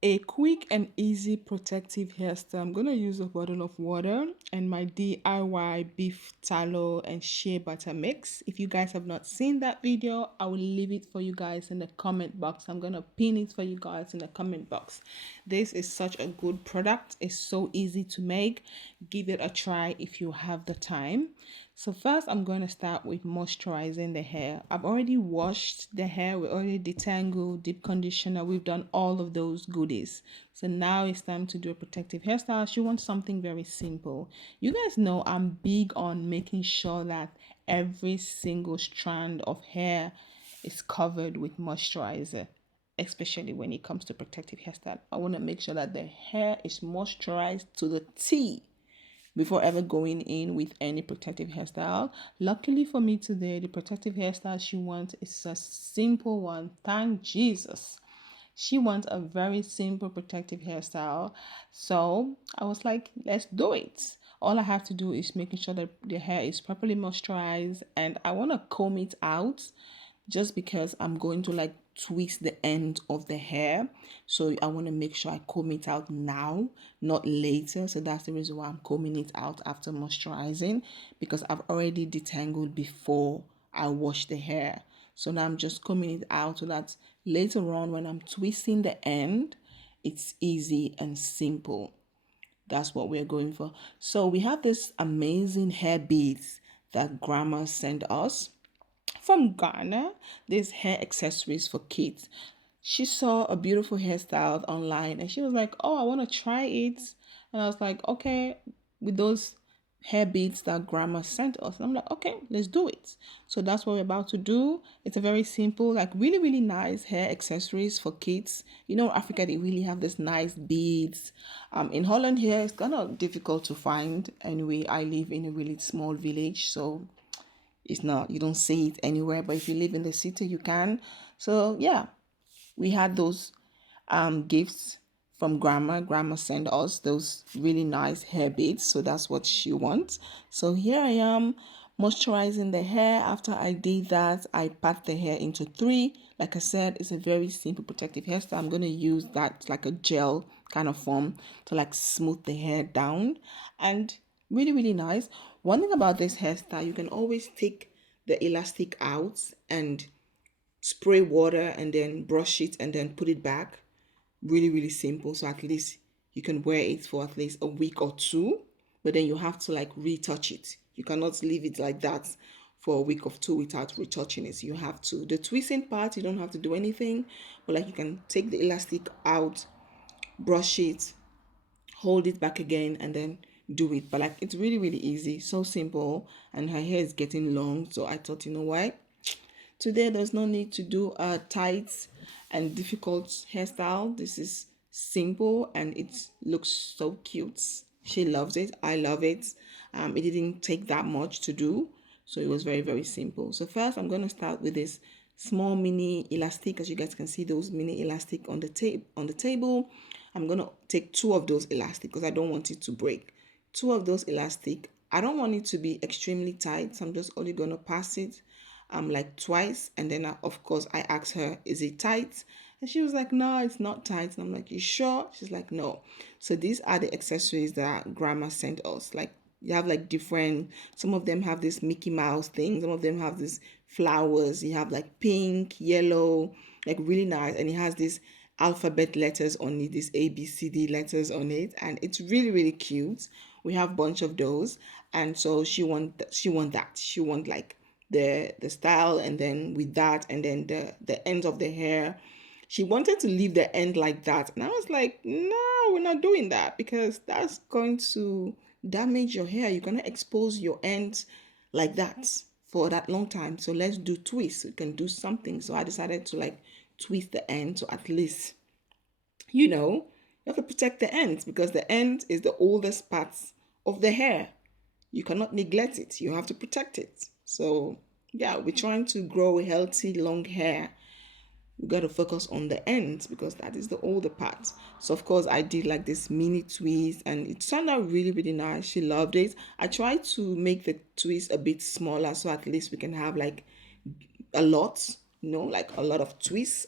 A quick and easy protective hairstyle. I'm going to use a bottle of water and my DIY beef tallow and shea butter mix. If you guys have not seen that video, I will leave it for you guys in the comment box. I'm going to pin it for you guys in the comment box. This is such a good product. It's so easy to make. Give it a try if you have the time. So first I'm going to start with moisturizing the hair. I've already washed the hair. We already detangled, deep conditioner. We've done all of those goodies. So now it's time to do a protective hairstyle. You want something very simple. You guys know I'm big on making sure that every single strand of hair is covered with moisturizer, especially when it comes to protective hairstyle. I want to make sure that the hair is moisturized to the T before ever going in with any protective hairstyle. Luckily for me today, the protective hairstyle she wants is a simple one. Thank Jesus. She wants a very simple protective hairstyle. So I was like, let's do it. All I have to do is making sure that the hair is properly moisturized, and I want to comb it out just because I'm going to like twist the end of the hair. So I want to make sure I comb it out now, not later. So that's the reason why I'm combing it out after moisturizing, because I've already detangled before I wash the hair. So now I'm just combing it out so that later on when I'm twisting the end, it's easy and simple. That's what we're going for. So we have this amazing hair beads that grandma sent us from Ghana. These hair accessories for kids. She saw a beautiful hairstyle online and she was like, oh, I want to try it. And I was like, okay, with those hair beads that grandma sent us. And I'm like, okay, let's do it. So that's what we're about to do. It's a very simple, like really, really nice hair accessories for kids. You know, Africa, they really have this nice beads. In Holland here, it's kind of difficult to find. Anyway, I live in a really small village, so it's not, you don't see it anywhere, but if you live in the city, you can. So yeah, we had those gifts from grandma. Grandma sent us those really nice hair beads, so that's what she wants. So here I am moisturizing the hair. After I did that, I pat the hair into three. Like I said, it's a very simple protective hairstyle. I'm going to use that like a gel kind of form to like smooth the hair down, and really, really nice. One thing about this hairstyle, you can always take the elastic out and spray water and then brush it and then put it back. Really, really simple. So at least you can wear it for at least a week or two, but then you have to like retouch it. You cannot leave it like that for a week or two without retouching it. You have to. The twisting part, you don't have to do anything, but like you can take the elastic out, brush it, hold it back again, and then do it. But like it's really, really easy, so simple. And her hair is getting long, so I thought, you know what, today there's no need to do a tight and difficult hairstyle. This is simple and it looks so cute. She loves it. I love it. It didn't take that much to do, so it was very, very simple. So first I'm going to start with this small mini elastic. As you guys can see, those mini elastic on the table. I'm going to take two of those elastic because I don't want it to break. Two of those elastic. I don't want it to be extremely tight, so I'm just only going to pass it like twice, and then of course I asked her, is it tight? And she was like, no, it's not tight. And I'm like, you sure? She's like, no. So these are the accessories that grandma sent us. Like you have like different, some of them have this Mickey Mouse thing, some of them have this flowers, you have like pink, yellow, like really nice, and it has this alphabet letters on it, these ABCD letters on it, and it's really, really cute. We have a bunch of those, and so she want like the style, and then with that, and then the ends of the hair, she wanted to leave the end like that, and I was like, no, we're not doing that because that's going to damage your hair. You're going to expose your ends like that for that long time. So let's do twists. We can do something. So I decided to like twist the end, so at least, you know, you have to protect the ends because the end is the oldest parts of the hair. You cannot neglect it. You have to protect it. So yeah, we're trying to grow healthy long hair. We got to focus on the ends because that is the older part. So of course I did like this mini twist and it turned out really, really nice. She loved it. I tried to make the twist a bit smaller so at least we can have like a lot, like a lot of twists.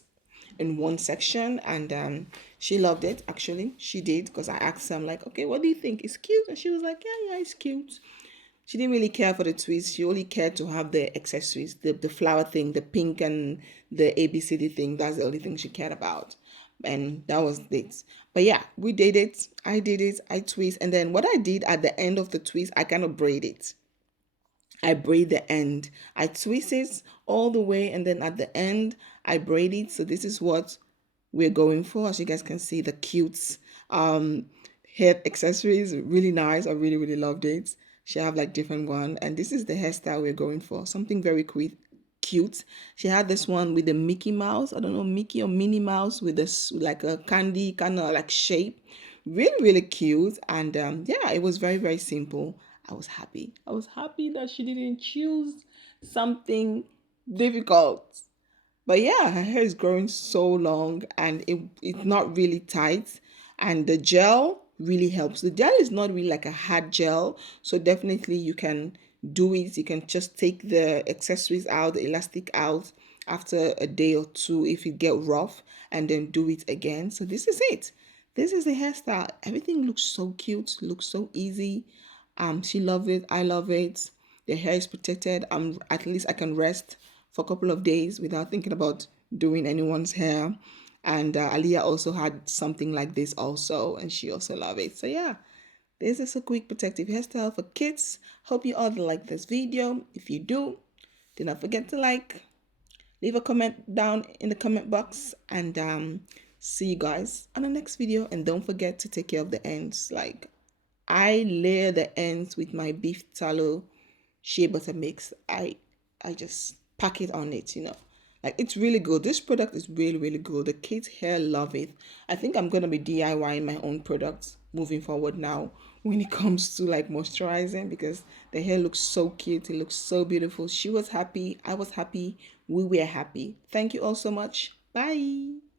in one section, and she loved it. Actually, she did, because I asked her, I'm like, okay, what do you think? It's cute, and she was like, yeah, yeah, it's cute. She didn't really care for the twists. She only cared to have the accessories, the flower thing, the pink and the ABCD thing. That's the only thing she cared about. And that was it. But yeah, we did it. I did it. I twist. And then what I did at the end of the twist, I kind of braid it. I braid the end. I twist it all the way, and then at the end, I braid it. So this is what we're going for. As you guys can see, the cute um hair accessories, really nice. I really, really loved it. She have like different one, and this is the hairstyle we're going for. Something very quick, cute. She had this one with the Mickey Mouse. I don't know, Mickey or Minnie Mouse with this like a candy kind of like shape. Really, really cute. And yeah, it was very, very simple. I was happy. I was happy that she didn't choose something difficult. But yeah, her hair is growing so long, and it's not really tight. And the gel really helps. The gel is not really like a hard gel. So definitely you can do it. You can just take the accessories out, the elastic out after a day or two if it get rough, and then do it again. So this is it. This is the hairstyle. Everything looks so cute, looks so easy. She loves it. I love it. The hair is protected. At least I can rest for a couple of days without thinking about doing anyone's hair. And Aliyah also had something like this also, and she also loved it. So yeah, this is a quick protective hairstyle for kids. Hope you all like this video. If you do not forget to like, leave a comment down in the comment box, and see you guys on the next video. And don't forget to take care of the ends. Like, I layer the ends with my beef tallow shea butter mix. I just pack it on it, like, it's really good. This product is really, really good. The kids hair love it. I think I'm gonna be DIYing my own products moving forward now when it comes to like moisturizing, because the hair looks so cute. It looks so beautiful. She was happy, I was happy, we were happy. Thank you all so much. Bye.